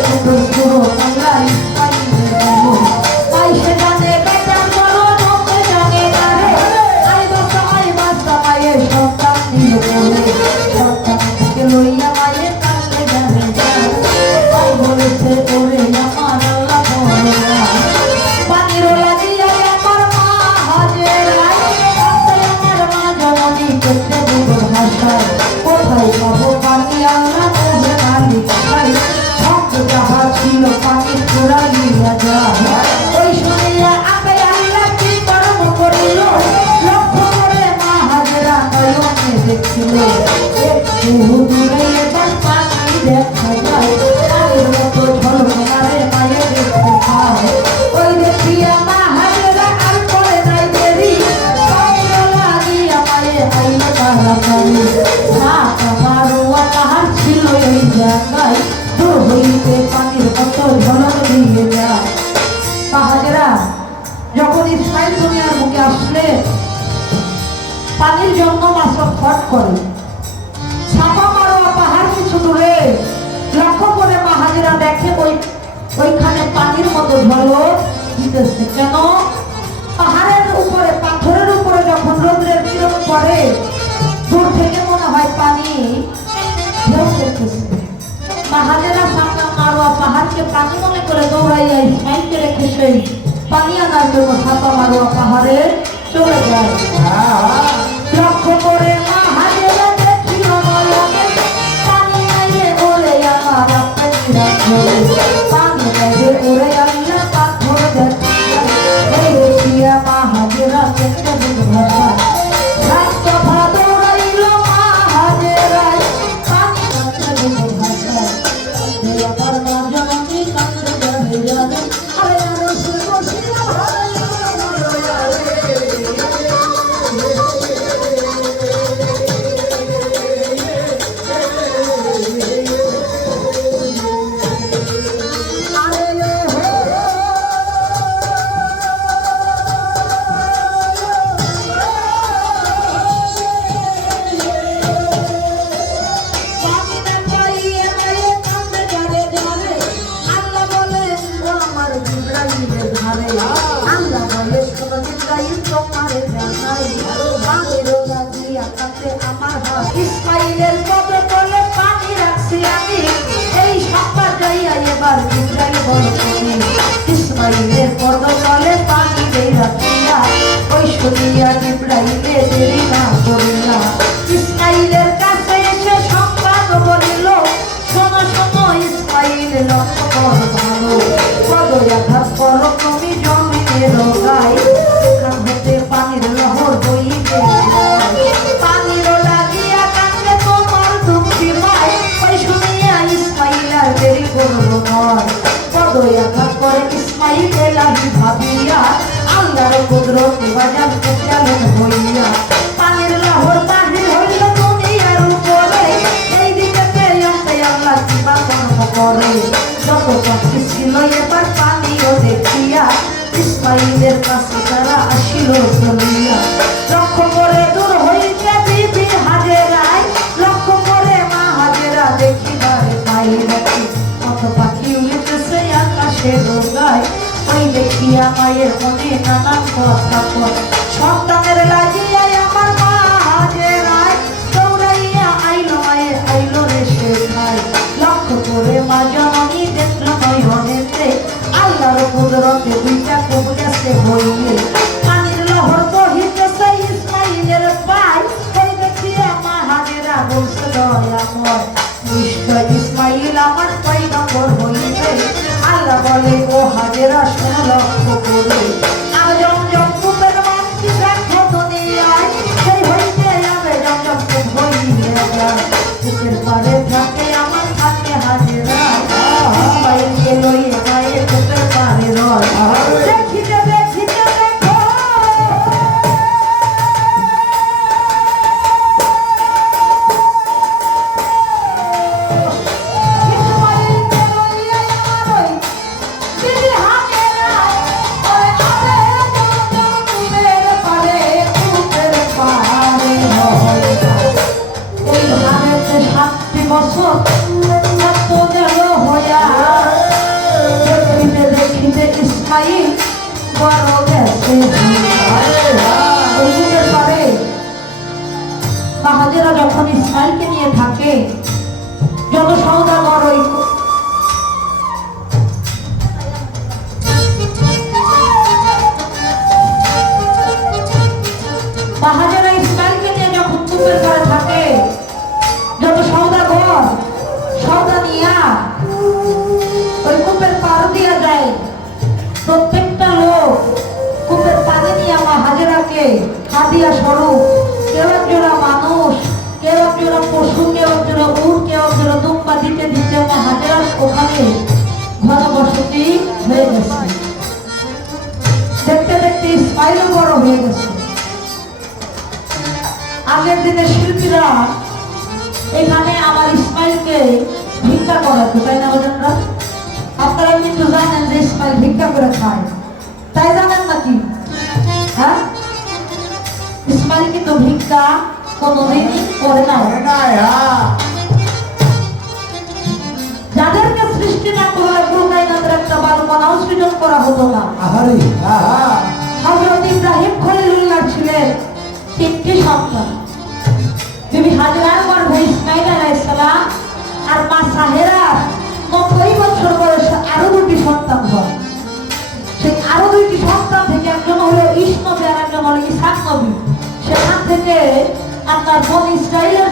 সুন্দর পুরো বাংলায় তাই সে জানে বেটার বড় লোকে জানে না রে আই বাসা মায়ের সন্তান দিল বলে সন্তানকে লইয়া মায়ের কাছে জানে তাই বলেছে ওরে আমার আল্লাহ বড় পানির লাগিয়া আমার মা হাজের আমার মা জননী করতে বড় ভাষায় কোথায় পাবো পানি আল্লাহ বলে মালিক ভাই সব যাহা ছিল পানি চুরাইয়া যায় ওই শুনিয়া আগে আল্লাহ কি কর্ম করিল লক্ষ্য করে মা হাজেরা নয়নে দেখছিল একটু দূরে এবার পানি দেখা যায় পানির মতো ঝলক মারে মায়ের দেখতে পায় ওই দেখিয়া মা হাজেরা আর করে নাই দেরি পানির লাগিয়া মায়ে আইল তাড়াতাড়ি না আমারও পাহাড় ছিল এই জায়গায় দূর হইতে পানির মতো ঝলক দিয়ে যায় হাজেরা যখন ইসমাইল দুনিয়ার মুখে আসলে পানির জন্য মাসক ফট করে ছাপা মারোয়া পাহাড় কিছু দূরে লক্ষ্য করে মা হাজেরা দেখে ওইখানে পানির মতো ঝলক দিতেছে কেন পাহাড়ের উপরে পাথরের উপরে যখন রোদ্রের কিরণ পড়ে দূর থেকে মনে হয় পানি ঢেউ করতেছে মা হাজেরা সামনে মারোয়া পাহাড়কে পানি মনে করে দৌড়াইয়া ইসমাইলকে রেখে সেই পানি আনার জন্য ছাপা মারোয়া পাহাড়ে চলে যায় লক্ষ্য করে মা হাজেরা দেখিল নয়নে পানি নাইয়ে ওরে আমার আপনারা পানি নাইয়ে ওরে আল্লাহ পাথর দেখিয়া এই দেখিয়া মা হাজেরা দেখতে বুঝ ভাষা সাত কথা দৌড়াইল মা হাজেরা পানি দেখতে বুঝ ভাষা আমার মা জননী কাছে জানে জানে আরে রসুল বসিয়া ইসমাইলের পদে তলে পানি রাখছি আমি এই সপ্তাহ যাইয়া এবার ইসরাইল বড় করি ইসমাইলের পদে তলে পানি দেই রাখিয়া ওই শুনিয়া ইব্রাহিমে দেরি না করিলা ইসমাইলের কাছে এসে সংবাদ বলিল শোনো শোনো ইসমাইল লক্ষ্য কর ভালো পদয়াঘাত করো তুমি জমিনের গায়ে এখান হতে পানির লহর বইতে পানির লাগিয়া কাঁদলে তোমার দুঃখী মায় ওই শুনিয়া ইসমাইল আর দেরি করলো নয় পদয়াঘাত করে ইসমাইল লাগি ভাবিয়া আল্লাহর কুদরতে বাজার চালন হইয়া পানির লহর বাহির হইল দুনিয়ার উপরে এই দিকে আল্লাহ কিবা কর্ম করে যত পাখি ছিল এবার পানিও দেখিয়া ইসমাইলের কাছে তারা আসিল চলিয়া লক্ষ্য করে দূর হইতে বিবি হাজেরায় লক্ষ্য করে মা হাজেরা দেখিবারে পাই দেখি কত পাখি উড়িতেছে আকাশে দোগায় ওই দেখিয়া মায়ের মনে নানান কথা কয় সন্তানের লাগিয়া আমার মা হাজেরায় দৌড়াইয়া আইলো মায়ের আইলো রে সে খায় লক্ষ্য করে মা জননী দেখল নয়নেতে আল্লাহর কুদরতে দুইটা কোপ গেছে হইলে পানির লহর বহিতেছে ইসমাইলের পায় এই দেখিয়া মা হাজেরা বলছে দয়াময় নিশ্চয় ইসমাইল আমার পয়গম্বর হইবে আল্লাহ বলে ও হাজেরা শোনো লক্ষ্য করে আর জমজম কূপের মাটি দেখো দুনিয়ায় সেই হইতে যাবে জমজম কূপ হইলে যায় কূপের পাড়ে থাকে আমার থাকে হাজেরা ইসমাইলকে লইয়া মায়ের কূপের পাড়ে রয় দেখিতে দেখিতে দেখো বছর হাদিয়া স্বরূপ কেউ একজোড়া মানুষ, কেউ একজোড়া পশু, কেউ একজোড়া উট, কেউ একজোড়া দুম্বা দিতে দিতে হাজার ওখানে ঘনবসতি হয়ে গেছে। দেখতে দেখতে ইসমাইলও বড় হয়ে গেছে। আগের দিনের শিল্পীরা এখানে আমার ইসমাইলকে ভিক্ষা করাতো, তাই না বাজানরা? আপনারা কিন্তু জানেন যে ইসমাইল ভিক্ষা করে খায়, তাই জানেন নাকি? হ্যাঁ, ইসমাইল কিন্তু ভিক্ষা কোনোদিনই করে না। যাদেরকে সৃষ্টি না করলে কায়নাতের একটা বালকনাও সৃজন করা হতো না। হযরত ইব্রাহিম খলিলুল্লাহ ছিলেন তিনটি সন্তান। বিবি হাজরার গর্ভে ইসমাইল আলাইহিস সালাম আর মা সাহেরার 90 বছর বয়সে আরো দুটি সন্তান হয়। সেই আরো দুইটি সন্তান থেকে একজন হলো ইস নবী আর একজন হলো ইসহাক নবী। সেখান থেকে আপনার বনি ইসরাইলের